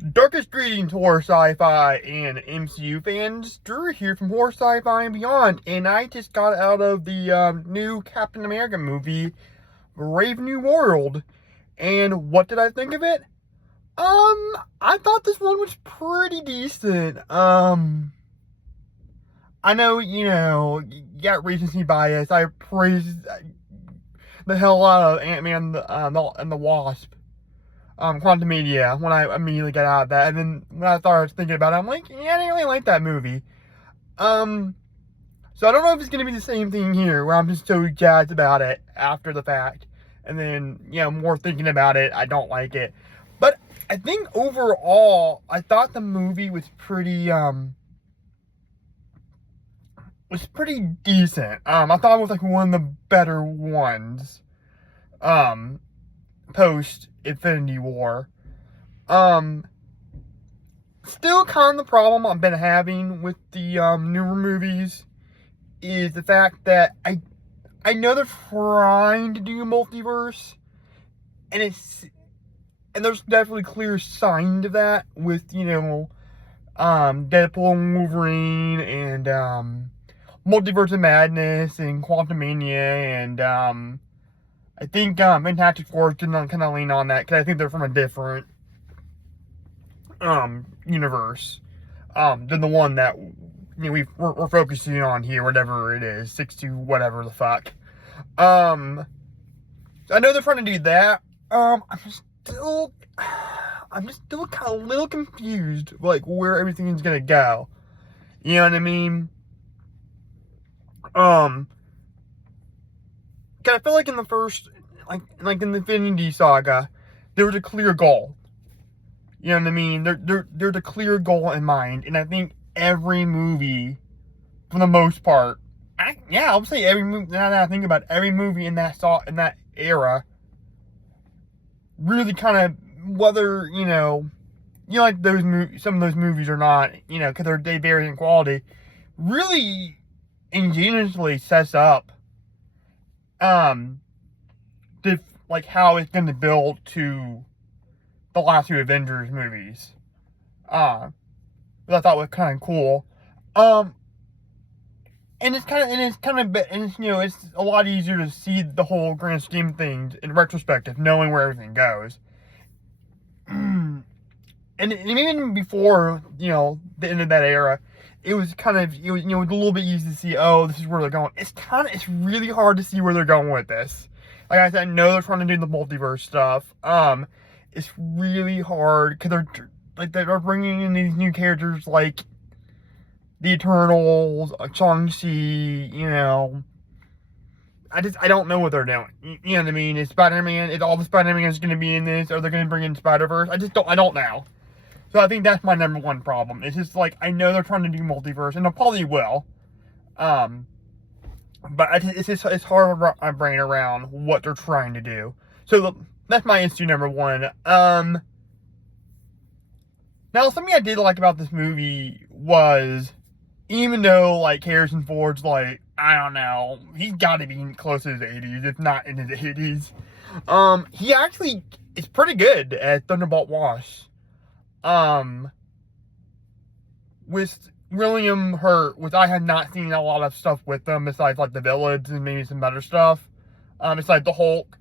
Darkest greetings, horror, sci-fi, and MCU fans. Drew here from Horror, Sci-Fi, and Beyond, and I just got out of the new Captain America movie, Brave New World. And what did I think of it? I thought this one was pretty decent. I know, you got recency bias. I praised the hell out of Ant-Man and the Wasp. Quantum when I immediately got out of that. And then when I started thinking about it, I'm like, yeah, I didn't really like that movie. So I don't know if it's going to be the same thing here, where I'm just so jazzed about it after the fact. And then, more thinking about it, I don't like it. But I think overall, I thought the movie was pretty decent. I thought it was like one of the better ones. Post Infinity War. Still kind of the problem I've been having with the newer movies is the fact that I know they're trying to do a multiverse, and there's definitely clear signs of that with Deadpool and Wolverine and Multiverse of Madness and Quantumania and I think Fantastic Four can kind of lean on that because I think they're from a different universe than the one that we're focusing on here, whatever it is, 6-2, whatever the fuck. So I know they're trying to do that. I'm still kind of a little confused, like where everything's gonna go. You know what I mean? Cause I feel like in the first, like in the Infinity Saga, there was a clear goal. You know what I mean? There's a clear goal in mind, and I think every movie, for the most part, I would say every movie. Now that I think about it, every movie in that era, really kind of, whether you like those some of those movies or not, because they vary in quality, really ingeniously sets up like how it's going to build to the last two Avengers movies. Which I thought was kind of cool. And it's a lot easier to see the whole grand scheme of things in retrospective, knowing where everything goes. And even before, the end of that era, it was a little bit easy to see, oh, this is where they're going. It's really hard to see where they're going with this. Like I said, I know they're trying to do the multiverse stuff. It's really hard because they're bringing in these new characters like the Eternals, Shang-Chi, I don't know what they're doing. You know what I mean? Is Spider-Man, is all the Spider-Man is going to be in this? Are they going to bring in Spider-Verse? I don't know. So I think that's my number one problem. It's just like, I know they're trying to do multiverse, and they probably will. But it's hard to wrap my brain around what they're trying to do. So that's my issue number one. Now something I did like about this movie was, even though like Harrison Ford's like, I don't know, he's got to be close to his 80s, if not in his 80s. He actually is pretty good at Thunderbolt Wash. With William Hurt, which I had not seen a lot of stuff with them besides like the Village and maybe some other stuff. Besides the Hulk.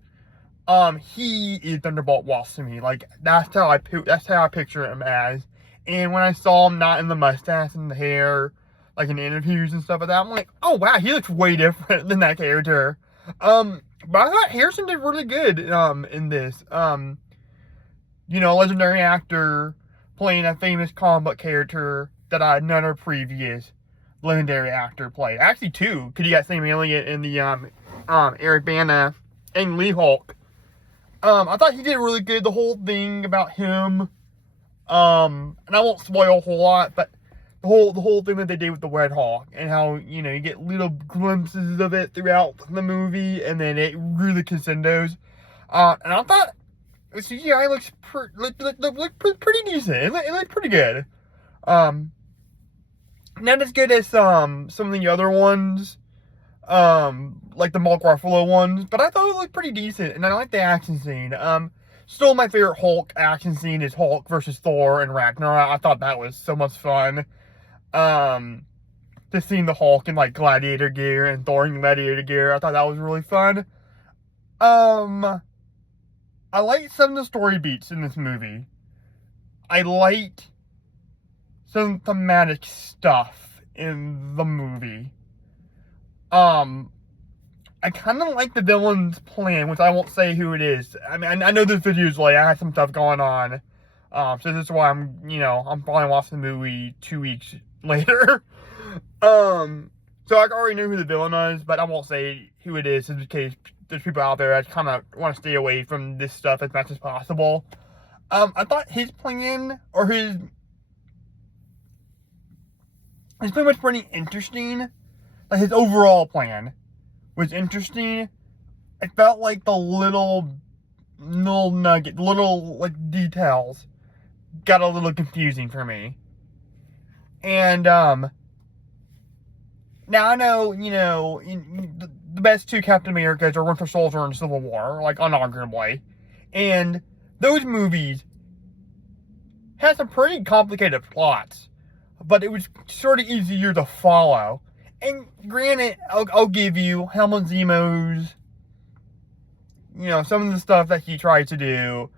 He is Thunderbolt Wash to me. Like that's how I picture him as. And when I saw him not in the mustache and the hair, like in interviews and stuff like that, I'm like, oh wow, he looks way different than that character. But I thought Harrison did really good in this. Legendary actor playing a famous comic book character that none of previous legendary actor played. Actually, two, because you got Sam Elliott in the Eric Bana and Lee Hulk. I thought he did really good. The whole thing about him, and I won't spoil a whole lot, but the whole thing that they did with the Red Hawk and how you get little glimpses of it throughout the movie, and then it really crescendos. And I thought CGI looks pretty decent. It looked pretty good. Not as good as some of the other ones, like the Mark Ruffalo ones, but I thought it looked pretty decent, and I like the action scene. Still, my favorite Hulk action scene is Hulk versus Thor and Ragnarok. I thought that was so much fun. Just seeing the Hulk in like gladiator gear and Thor in gladiator gear, I thought that was really fun. I liked some of the story beats in this movie. I liked some thematic stuff in the movie. I kind of like the villain's plan, which I won't say who it is. I mean, I know this video's late. I had some stuff going on. So this is why I'm probably watching the movie 2 weeks later. So I already know who the villain is, but I won't say who it is in case there's people out there that kind of want to stay away from this stuff as much as possible. I thought his plan, or his plan was pretty interesting. Like, his overall plan was interesting. I felt like the little nugget, little like details got a little confusing for me. And now I know, the best two Captain Americas are Winter Soldier and Civil War, like unarguably. And those movies had some pretty complicated plots, but it was sort of easier to follow. And granted, I'll give you Helmut Zemo's, some of the stuff that he tried to do,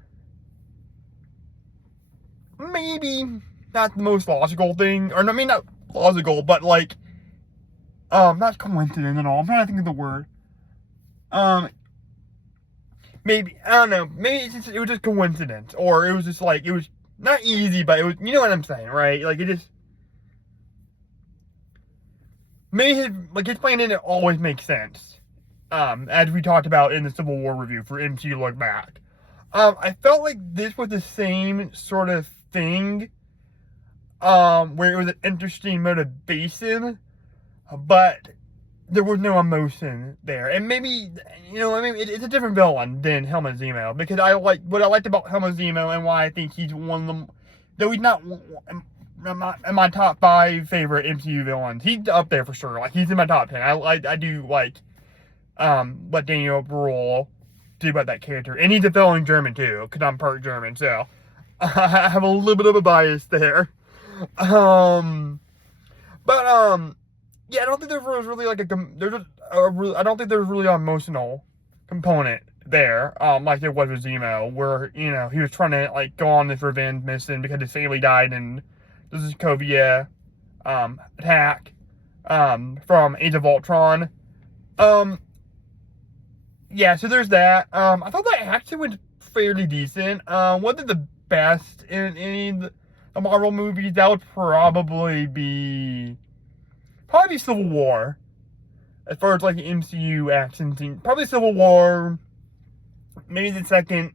maybe not the most logical thing, or I mean, not logical, but like, not coincident at all. I'm trying to think of the word. Maybe, I don't know, maybe it was just coincidence, or it was just like, it was not easy, but it was, you know what I'm saying, right? Like, it just, maybe his plan didn't always make sense, as we talked about in the Civil War review for MCU Look Back. I felt like this was the same sort of thing, where it was an interesting motivation, but there was no emotion there. And maybe, it's a different villain than Helmut Zemo, because what I liked about Helmut Zemo and why I think he's one of them, though he's not in my top 5 favorite MCU villains. He's up there for sure. Like, he's in my top 10. I do like what Daniel Bruhl did about that character. And he's a fellow in German too, because I'm part German, so I have a little bit of a bias there. Yeah, I don't think there was really like I don't think there was really an emotional component there, like there was with Zemo, where, he was trying to like go on this revenge mission because his family died in the Sokovia attack from Age of Ultron. Yeah, so there's that. I thought that action was fairly decent. Wasn't the best in any of the Marvel movies. That would probably be Civil War, as far as like the MCU action scene. Probably Civil War. Maybe the second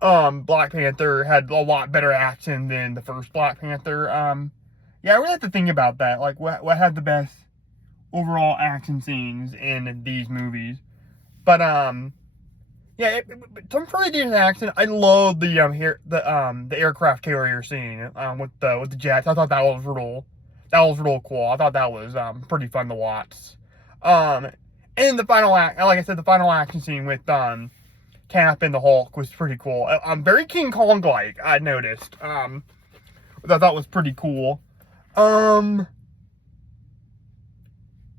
Black Panther had a lot better action than the first Black Panther. Yeah, I really have to think about that. Like, what had the best overall action scenes in these movies? But yeah, some pretty decent action. I love the aircraft carrier scene with the jets. I thought that was real cool. I thought that was pretty fun to watch. And the final act, like I said, the final action scene with Cap and the Hulk was pretty cool. Very King Kong-like, I noticed. Which I thought was pretty cool.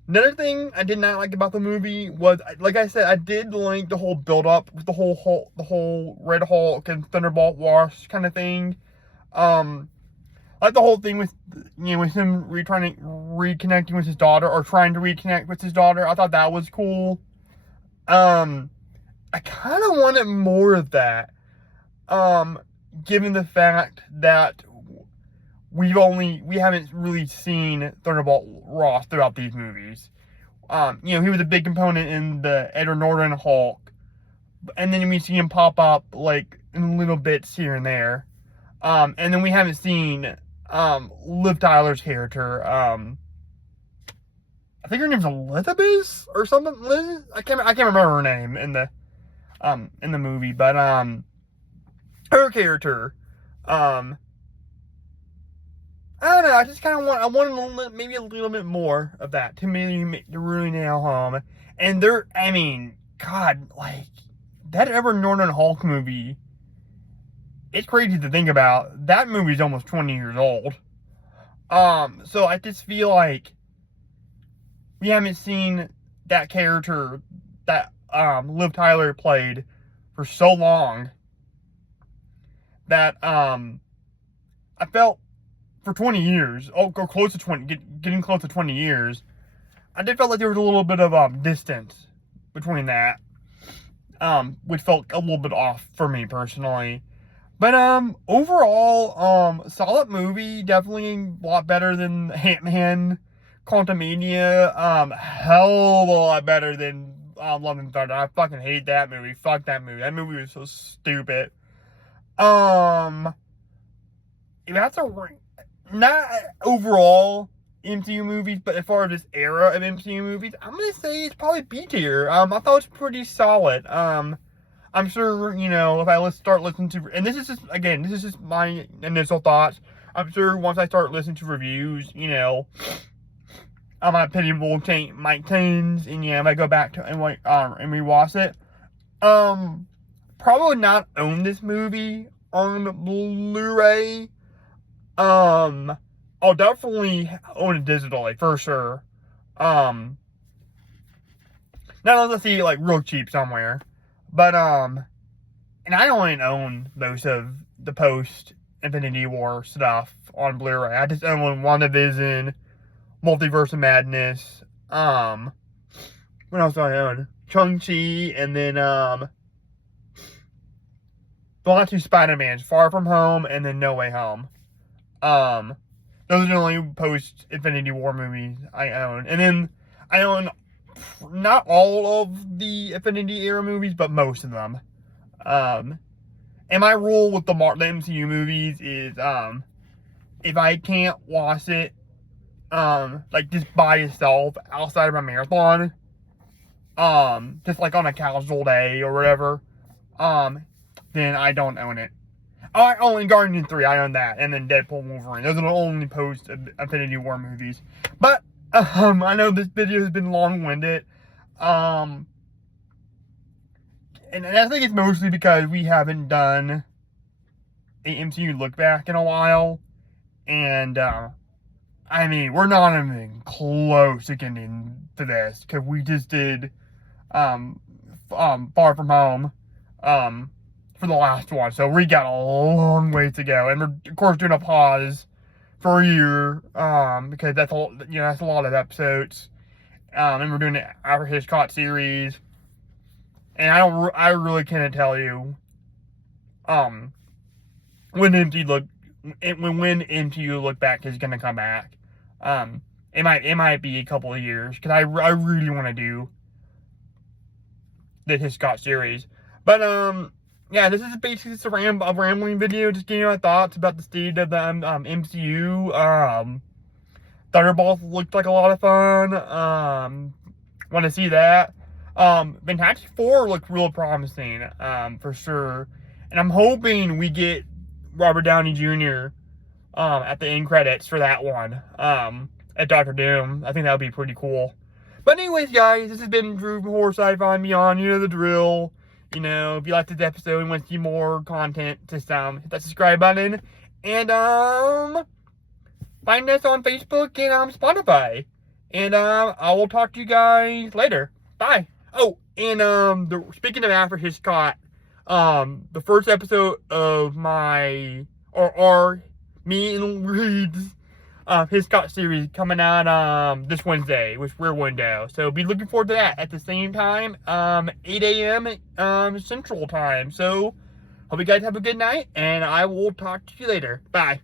Another thing I did not like about the movie was, like I said, I did like the whole build-up with the whole Red Hulk and Thunderbolt wash kind of thing. Like the whole thing with, with him reconnecting with his daughter, or trying to reconnect with his daughter. I thought that was cool. I kind of wanted more of that, given the fact that we haven't really seen Thunderbolt Ross throughout these movies. He was a big component in the Edward Norton Hulk, and then we see him pop up like in little bits here and there. And then we haven't seen Liv Tyler's character. I think her name's Elizabeth or something. Liz? I can't remember her name in the movie, but her character. I don't know. I just kind of wanted maybe a little bit more of that to really nail home. And God, like, that Edward Norton Hulk movie, it's crazy to think about. That movie's almost 20 years old. So I just feel like we haven't seen that character that Liv Tyler played for so long that I felt for 20 years, go close to 20, getting close to 20 years, I did feel like there was a little bit of distance between that, which felt a little bit off for me personally. But overall, solid movie, definitely a lot better than Ant-Man Quantumania, hell of a lot better than Love and Thunder. I fucking hate that movie. Fuck that movie. That movie was so stupid. If that's not overall MCU movies, but as far as this era of MCU movies, I'm gonna say it's probably B tier. I thought it was pretty solid. I'm sure, you know, if I start listening to, and this is just my initial thoughts. I'm sure once I start listening to reviews, you know, my opinion might change, and yeah, if I go back to and rewatch it, probably not own this movie on Blu-ray. I'll definitely own it digitally for sure. Not unless I see it like real cheap somewhere. But, and I don't even own most of the post-Infinity War stuff on Blu-ray. I just own WandaVision, Multiverse of Madness, what else do I own? Shang-Chi, and then, the last two Spider-Mans, Far From Home, and then No Way Home. Those are the only post-Infinity War movies I own. And then, I own not all of the Infinity era movies, but most of them. And my rule with the MCU movies is, if I can't watch it, like just by itself outside of a marathon, just like on a casual day or whatever, then I don't own it. Oh, I own Guardian 3, I own that, and then Deadpool and Wolverine. Those are the only post-Infinity War movies. But, I know this video has been long-winded, and I think it's mostly because we haven't done a MCU look back in a while, and, I mean, we're not even close to getting to this, because we just did, Far From Home, for the last one, so we got a long way to go, and we're, of course, doing a pause for a year, because that's a, you know, that's a lot of episodes, and we're doing the Alfred Hitchcock series, and I really can't tell you, when MCU look back is gonna come back, it might be a couple of years, because I really want to do the Hitchcock series, but, yeah, this is basically just a rambling video, just giving my thoughts about the state of the MCU. Thunderbolts looked like a lot of fun. Want to see that. Fantastic Four looked real promising, for sure. And I'm hoping we get Robert Downey Jr. At the end credits for that one. At Doctor Doom. I think that would be pretty cool. But anyways, guys, this has been Drew from Horror Sci-Fi and Beyond. You know the drill. You know, if you liked this episode and want to see more content, just hit that subscribe button. And find us on Facebook and Spotify. And I will talk to you guys later. Bye. Oh, and speaking of Alfred Hitchcock, the first episode of me and Reed's Hitchcock series coming out this Wednesday with Rear Window. So be looking forward to that at the same time, 8 a.m. Central Time. So hope you guys have a good night, and I will talk to you later. Bye.